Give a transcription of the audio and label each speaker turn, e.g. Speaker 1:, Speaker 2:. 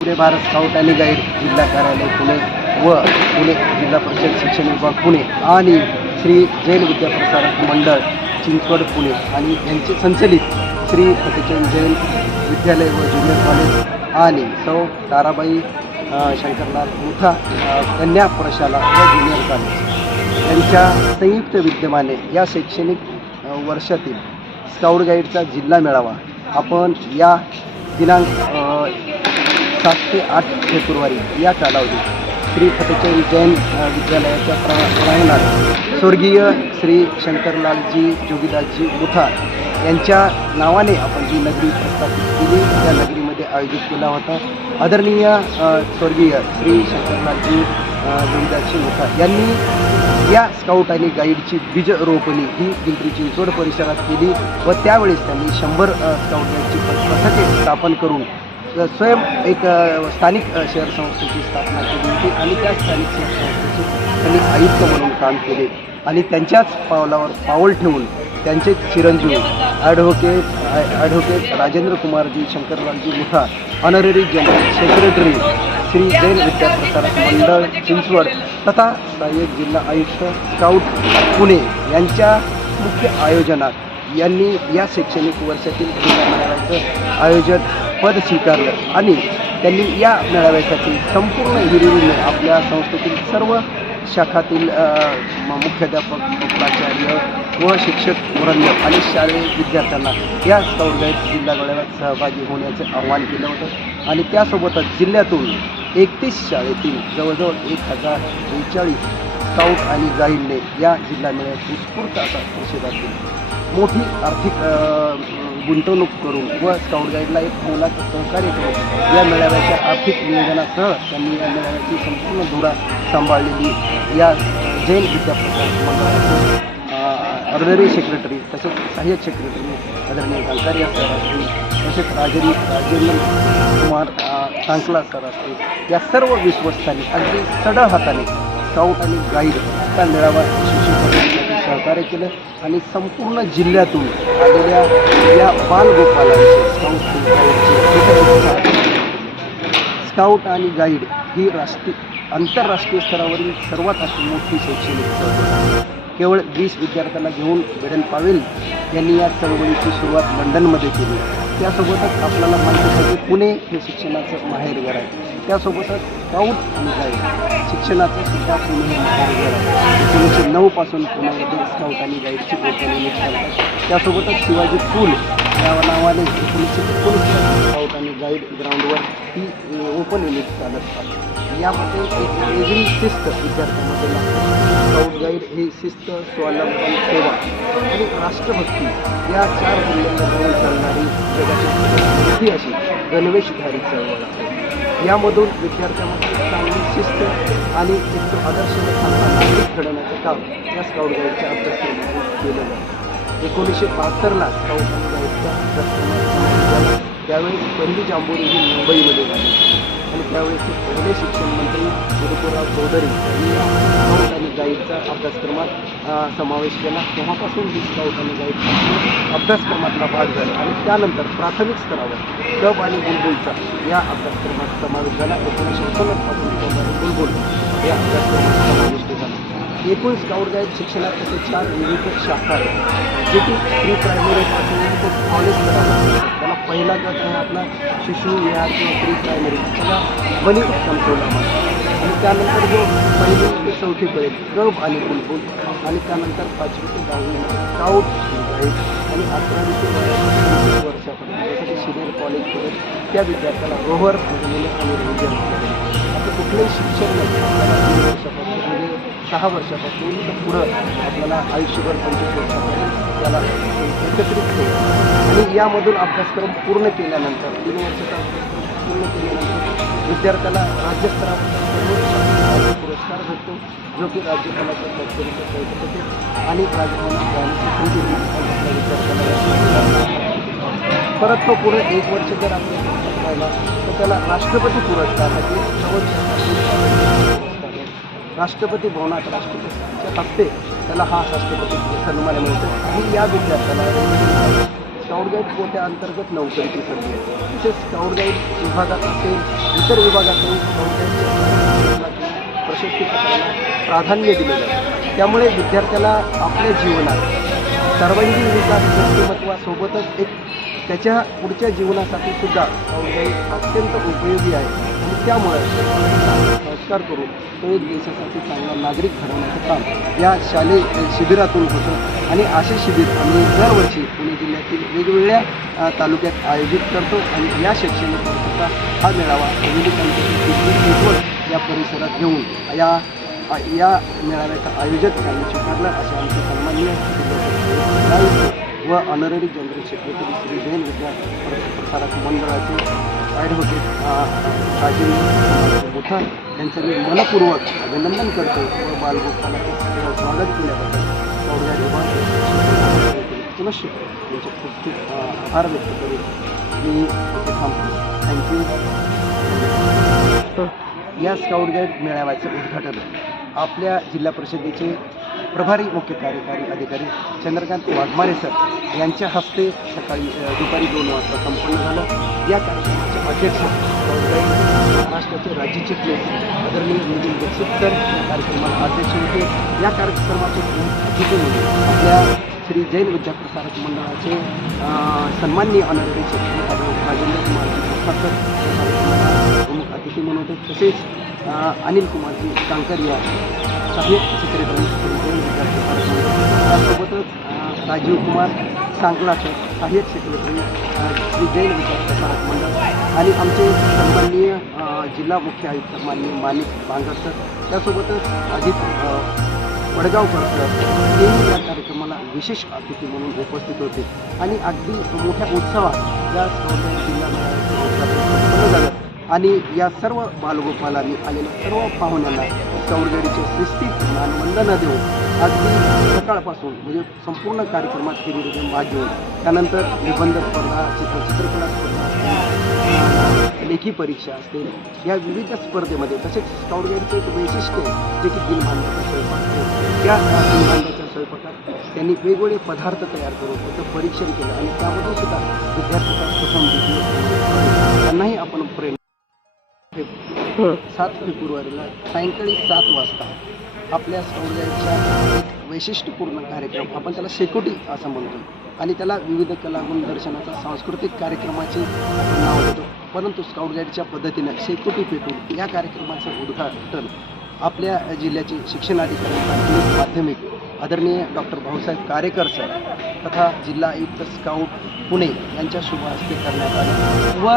Speaker 1: Pune Bharat scout आणि guide जिल्हा कार्यालय पुणे व पुणे जिल्हा परिषद शिक्षण विभाग पुणे आणि श्री जैन विद्याप्रसारक मंडळ चिंचवड पुणे आणि यांचे संचलित श्री फतेचंद जैन विद्यालय व ज्युनियर कॉलेज आणि सौ ताराबाई शंकरलाल मुठा कन्या प्रशाला व ज्युनियर कॉलेज यांच्या संयुक्त विद्यमाने या शैक्षणिक वर्षातील स्काउट गाईडचा जिल्हा मेळावा आपण या दिनांक सात ते आठ फेब्रुवारी या कालावधीत श्री फतेचंद जैन विद्यालयाच्या प्रा प्रांगणात स्वर्गीय श्री शंकरलालजी जोगीदासजी मुठा यांच्या नावाने आपण जी नगरी प्रस्थापित केली त्या नगरीमध्ये आयोजित केला होता. आदरणीय स्वर्गीय श्री शंकरलालजी जोगीदासजी मुठा यांनी या स्काउट आणि गाईडची बीज रोपणी ही पिंपरी चिंचवड परिसरात केली व त्यावेळेस त्यांनी शंभर स्काउट गाईडची पथके स्थापन करून स्वयं एक स्थानिक शहर संस्थेची स्थापना केली होती आणि त्या स्थानिक शहर संस्थेचे त्यांनी आयुक्त म्हणून काम केले आणि त्यांच्याच पावलावर पाऊल ठेवून त्यांचे चिरंजीव advocate advocate Rajendra Kumarji Shankarlalji Mutha honorary general secretary Shri Jain Vidyaprasarak Mandal Chinchwad तथा सहाय्यक जिल्हा आयुक्त स्काउट पुणे यांच्या मुख्य आयोजनात यांनी या शैक्षणिक वर्षातील क्रीडा मेळाव्याचं आयोजन पद स्वीकारलं आणि त्यांनी या मेळाव्यासाठी संपूर्ण हिरिरीने आपल्या संस्थेतील सर्व शाखातील म- मुख्याध्यापक प्राचार्य व शिक्षक वृंद आणि शालेय विद्यार्थ्यांना या स्पर्धेत जिल्हा मेळाव्यात सहभागी होण्याचं आवाहन केलं होतं. आणि त्यासोबतच जिल्ह्यातून एकतीस शाळेतील जवळजवळ एक हजार बेचाळीस स्काउट आणि गाईडने या जिल्हा मेळ्यात उत्स्फूर्त असा प्रतिसाद दिला. मोठी आर्थिक गुंतवणूक करून व स्काउट गाईडला एक मोलाचं सहकार्य करून या मेळाव्याच्या आर्थिक नियोजनासह त्यांनी या मेळाव्याची संपूर्ण धुरा सांभाळलेली या जैन विद्यापीठ मंडळाचे ऑर्डनरी सेक्रेटरी तसेच सहाय्यक सेक्रेटरी आदरणीय गांकारी सर असतील तसेच राजेंद्र राजेंद्र कुमार सांकला सर असतील या सर्व विश्वस्तांनी अगदी सडळ हाताने स्काउट आणि गाईड त्या मेळावा शिक्षण सहकार्य केलं आणि संपूर्ण जिल्ह्यातून आलेल्या या बालगोपालांचे स्काउट स्काउट आणि गाईड ही राष्ट्रीय आंतरराष्ट्रीय स्तरावरील सर्वात अशी मोठी शैक्षणिक चळवळ. केवळ वीस विद्यार्थ्यांना घेऊन बेडन पावेल यांनी या चळवळीची सुरुवात लंडनमध्ये केली. त्यासोबतच आपल्याला माहिती पुणे हे शिक्षणाचं माहेरघर आहे. त्यासोबतच स्काउट आणि गाईड शिक्षणाचं सुद्धा पुणे एकोणीसशे नऊपासून पुण्यामध्ये स्काउट आणि गाईडची ओपन युनिट त्यासोबतच शिवाजी पूल या नावाने एकोणीसशे एकोणीस स्काउट आणि गाईड ग्राउंडवर ही ओपन युनिट चालत आहे यामध्ये एक वेगळी शिस्त विद्यार्थ्यांमध्ये लागते. स्काउट गाईड ही शिस्त स्वावलंबन सेवा आणि राष्ट्रभक्ती या चार मूल्यांना घेऊन चालणारी जगाची अशी गणवेशधारी चळवळ आहे. यामधून विद्यार्थ्यांमध्ये चांगली शिस्त आणि एक आदर्श नागरिक घडवण्याचं काम या स्काउट गाईडच्या अभ्यासक्रमातून केलं जातं एकोणीसशे बहात्तरला स्काउट गाईडच्या गाईडचा अभ्यासक्रमात त्यावेळेस पहिली जांभोरी ही मुंबईमध्ये झाली. आणि त्यावेळेचे पहिले शिक्षण मंत्री गुरुपुराव चौधरी यांनी या स्काउट आणि गाईडचा अभ्यासक्रमात समावेश केला. तेव्हापासून ही स्काउट आणि गाईड अभ्यासक्रमातला भाग झाला आणि त्यानंतर प्राथमिक स्तरावर कप आणि बुलबुलचा या अभ्यासक्रमात समावेश झाला. एकोणीसशे एकोणपासून कब आणि बुलबुल या अभ्यासक्रमात समाविष्ट झाला. एकूण स्काउट गाईड शिक्षणात तसे चार विविध शाखा आहेत. जे की प्री प्रायमरीपासून ते कॉलेज स्तरावर पहिला जो आहे आपला शिशु विहार किंवा प्री प्रायमरी त्याला बनी संपवला आणि त्यानंतर जो पहिली ते चौथीपर्यंत गब आणि कुलकुल आणि त्यानंतर पाचवी ते दहावी काउट आणि अकरावी ते वर्षापर्यंत जसं सिनियर कॉलेजपर्यंत त्या विद्यार्थ्याला रोहर आणि रिव्हिजन आता कुठलंही शिक्षण नाही. सहा वर्षापासून तर पुढं आपल्याला आयुष्यभर पंचवीस वर्षापर्यंत त्याला एकत्रित ठेवलं आणि यामधून अभ्यासक्रम पूर्ण केल्यानंतर तीन वर्षाचा अभ्यासक्रम पूर्ण केल्यानंतर विद्यार्थ्याला राज्यस्तरावर पुरस्कार भेटतो जो की राज्यपालाच्या कचेरीचं होते आणि राजभवनात विद्यार्थ्याला परत तो पुढे एक वर्ष जर आपल्या राहिला तर त्याला राष्ट्रपती पुरस्कारासाठी सर्वोच्च राष्ट्रपती भवनात राष्ट्रपतीच्या हस्ते त्याला हा राष्ट्रपती सन्मान मिळतो. आणि या विद्यार्थ्याला स्काउट गाईड कोट्या अंतर्गत नोकरीची संधी आहे. तसेच स्काउट गाईड विभागात असेल इतर विभागातून स्काउट प्रशस्ती प्राधान्य दिले जाते. त्यामुळे विद्यार्थ्याला आपल्या जीवनात सर्वांगीण विकास व्यक्तिमत्वासोबतच एक त्याच्या पुढच्या जीवनासाठी सुद्धा स्काउट गाईड अत्यंत उपयोगी आहे. आणि त्यामुळे संस्कार करून तो एक देशासाठी चांगला नागरिक घडवण्याचं काम या शालेय शिबिरातून होतं. आणि असे शिबिर आम्ही दरवर्षी पुणे जिल्ह्यातील वेगवेगळ्या तालुक्यात आयोजित करतो आणि या शैक्षणिक वर्षाचा हा मेळावा विविध या परिसरात घेऊन या या मेळाव्याचं आयोजन त्यांनी स्वीकारलं. असे आमचे सन्माननीय व honorary general secretary Shri Jain Vidya Prasarak मंडळाचे ॲडव्होकेट राजेंद्र मुठा यांचं मी मनपूर्वक अभिनंदन करतो. व बालगोपाला स्वागत केल्याबद्दल. चौदा यांचे खूप खूप आभार व्यक्त करून मी थांबतो. थँक्यू या स्काउट गाईड मेळाव्याचं उद्घाटन आपल्या जिल्हा परिषदेचे प्रभारी मुख्य कार्यकारी अधिकारी चंद्रकांत वाघमारे सर यांच्या हस्ते सकाळी दुपारी दोन वाजता संपन्न झालं. या कार्यक्रमाचे अध्यक्ष महाराष्ट्राचे राज्य चिटणीस आदरणीय नितीन दीक्षित सर या कार्यक्रमाला अध्यक्ष होते. या कार्यक्रमाचे प्रमुख म्हणजे आपल्या श्री जैन विद्याप्रसारक मंडळाचे सन्माननीय honorary secretary Rajendra Kumarji Prasad sir प्रमुख अतिथी म्हणून होते. तसेच अनिल कुमारजी कांकरिया सहाय्यक सेक्रेटरी श्री जैन विद्याप्रसारक मंडळ त्यासोबतच राजीव कुमार सांगलाचे सहाय्यक सेक्रेटरी श्री जैन विद्याप्रसारक मंडळ आणि आमचे सन्माननीय जिल्हा मुख्य आयुक्त माननीय माणिक बांगर सर त्यासोबतच अजित वडगावकर सर हेही या कार्यक्रमाला विशेष अतिथी म्हणून उपस्थित होते. आणि अगदी मोठ्या उत्सवात या स्काउट जिल्हा झालं आणि या सर्व बालगोपालांनी आलेल्या सर्व पाहुण्यांना चौरगडीचे गाईडचे शिस्तीत मानवंदना देऊन अगदी सकाळपासून म्हणजे संपूर्ण कार्यक्रमात फेरीमध्ये भाग घेऊन त्यानंतर निबंध स्पर्धा चित्र चित्रकला स्पर्धा लेखी परीक्षा असतील या विविध स्पर्धेमध्ये तसेच स्काउट गाईडचं एक वैशिष्ट्य आहे जे की दिलमांड्याचा स्वयंपाक आहे. त्या अ, दिलमांड्याच्या स्वयंपाकात त्यांनी वेगवेगळे पदार्थ तयार करून त्याचं परीक्षण केलं आणि त्यामध्ये सुद्धा विद्यार्थ्यांचा प्रथम द्वितीय त्यांनाही आपण प्रेरणा सात फेब्रुवारीला सायंकाळी सात वाजता आपल्या गाईडच्या एक वैशिष्ट्यपूर्ण कार्यक्रम आपण त्याला शेकोटी असं म्हणतो. आणि त्याला विविध कला गुणदर्शनाचा सांस्कृतिक कार्यक्रमाची नाव देतो. परंतु स्काउट गाईडच्या पद्धतीनं शेकोटी पेटून या कार्यक्रमाचं उद्घाटन आपल्या जिल्ह्याचे शिक्षणाधिकारी माध्यमिक आदरणीय डॉक्टर भाऊसाहेब कारेकर सर तथा जिल्हा आयुक्त स्काउट पुणे यांच्या शुभ हस्ते करण्यात आले. व